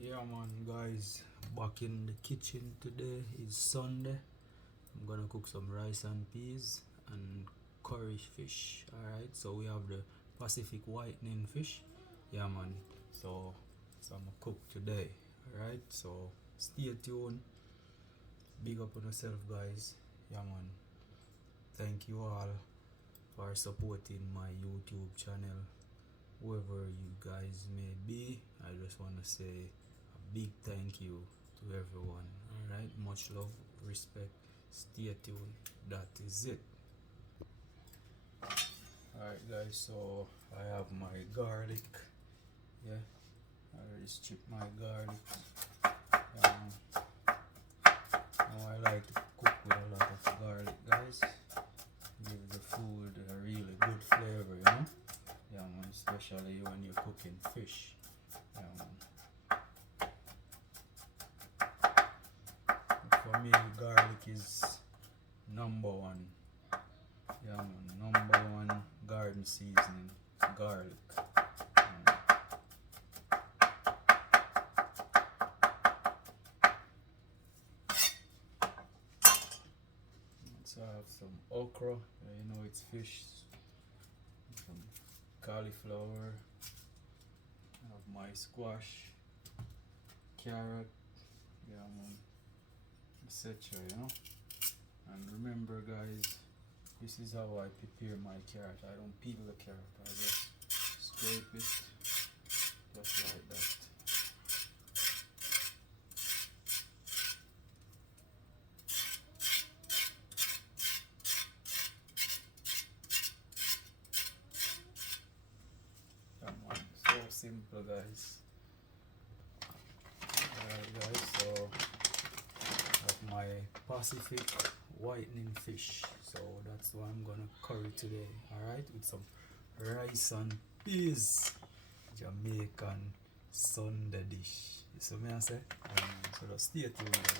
Yeah man guys, back in the kitchen today. Is Sunday. I'm gonna cook some rice and peas and curry fish. Alright, so we have the Pacific whitening fish. Yeah man, so I'm gonna cook today. Alright, so stay tuned. Big up on yourself guys. Yeah man, thank you all for supporting my YouTube channel. Whoever you guys may be, I just want to say a big thank you to everyone. Alright, much love, respect, stay tuned. That is it. Alright guys, so I have my garlic. Yeah, I already stripped my garlic. Now I like to cook with a lot of garlic guys. Give the food a really good flavor, you know. Yeah man, especially when you're cooking fish. Yeah man. For me, garlic is number one. Yeah man, number one garden seasoning, garlic. So I have some okra, you know it's fish, some cauliflower, I have my squash, carrot, yeah man, etc. You know. And remember guys, this is how I prepare my carrot. I don't peel the carrot, I just scrape it just like that. Come on, so simple guys. Alright guys, so that's my Pacific whitening fish. So that's what I'm gonna curry today. Alright, with some rice and peas. Jamaican Sunday dish. You see me I say? So just stay tuned guys.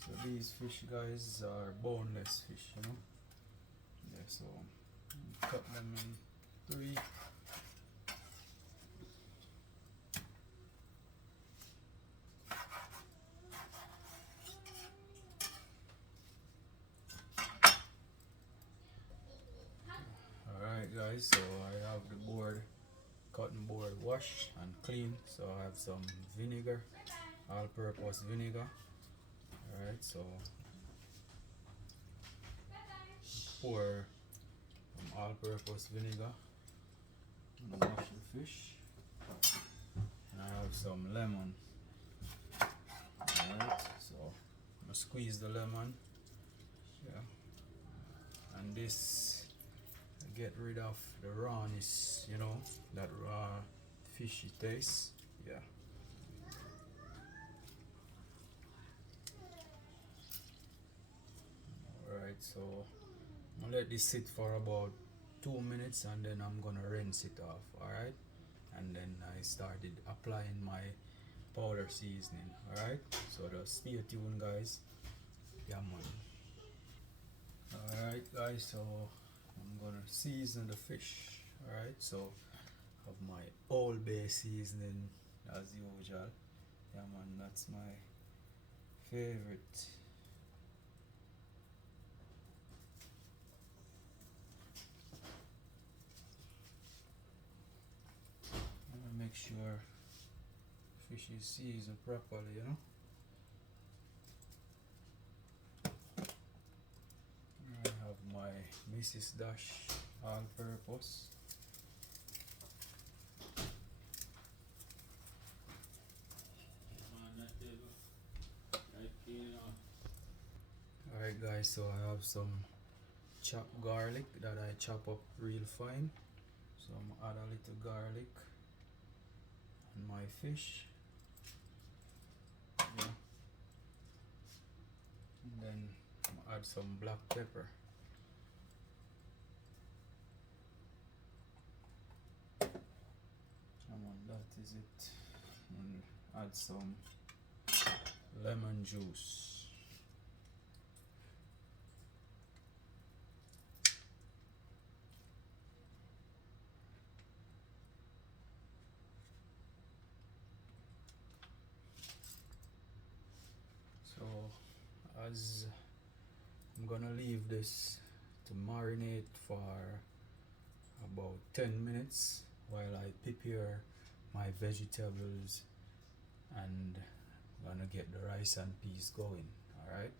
So these fish guys are boneless fish, you know. Yeah, so cut them in three. Alright guys, so I have the board, cotton board washed and clean. So I have some vinegar, all-purpose vinegar. Alright, so pour some all-purpose vinegar and wash the fish. And I have some lemon. Alright, so I'm gonna squeeze the lemon. Yeah. And this get rid of the rawness, you know, that raw fishy taste. Yeah. Alright, so I'm gonna let this sit for about 2 minutes and then I'm gonna rinse it off. Alright, and then I started applying my powder seasoning. Alright, so just stay tuned guys. Yeah man. Alright guys, so I'm gonna season the fish. Alright, so I have my Old Bay seasoning as usual. Yeah man, that's my favorite. I'm gonna make sure fish is seasoned properly, you know. I have my Mrs. Dash all-purpose. Alright guys, so I have some chopped garlic that I chop up real fine. So I'm gonna add a little garlic on my fish. Yeah. And then I'm gonna add some black pepper. I'm gonna that is it. And add some lemon juice. So as I'm gonna leave this to marinate for about 10 minutes while I prepare my vegetables and I'm gonna get the rice and peas going. Alright,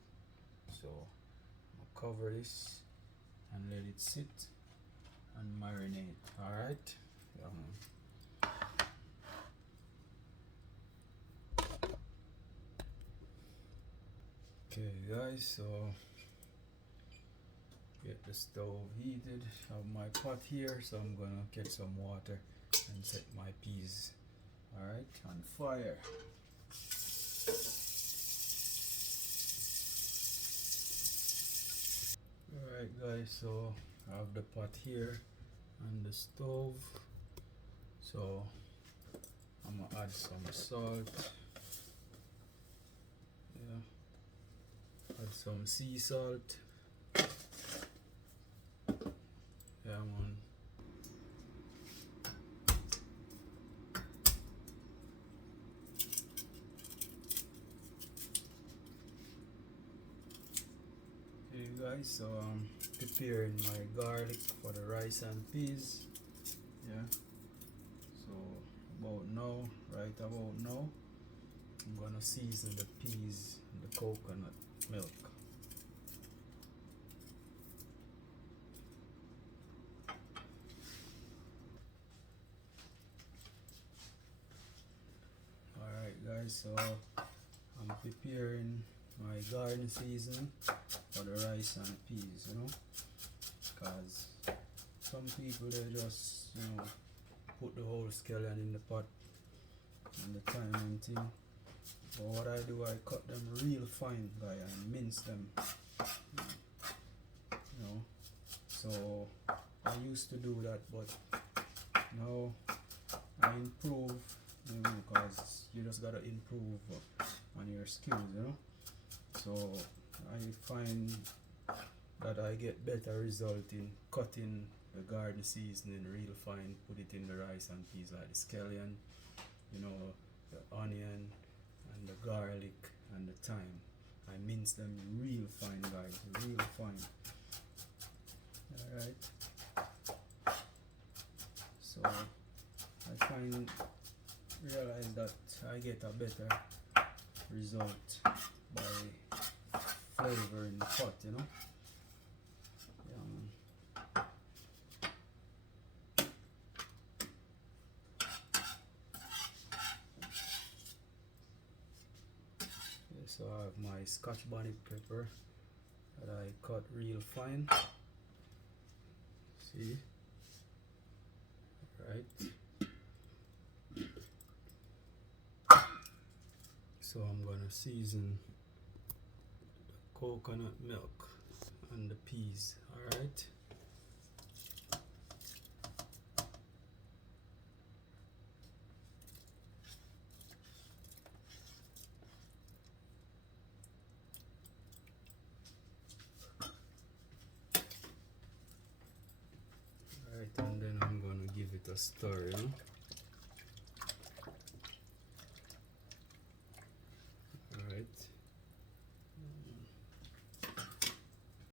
so I'll cover this and let it sit and marinate. Alright, okay guys, so get the stove heated. I have my pot here, so I'm gonna get some water and set my peas, alright, on fire. Alright guys, so I have the pot here on the stove, so I'm gonna add some salt, add some sea salt, man. Okay guys, so I'm preparing my garlic for the rice and peas. So right about now, I'm gonna season the peas and the coconut milk. Alright guys, so I'm preparing my garden seasoning for the rice and peas, because some people, they just put the whole scallion in the pot and the thyme and thing. But what I do, I cut them real fine, guy, and mince them. So I used to do that, but now I improve, because you just gotta improve on your skills, So I find that I get better result in cutting the garden seasoning real fine, put it in the rice and peas, like the scallion, the onion and the garlic and the thyme. I mince them real fine, guys, real fine. Alright, so I realize that I get a better result by flavoring the pot, So I have my Scotch bonnet pepper that I cut real fine. See? Right. So I'm gonna season the coconut milk and the peas, alright? And then I'm gonna give it a stir,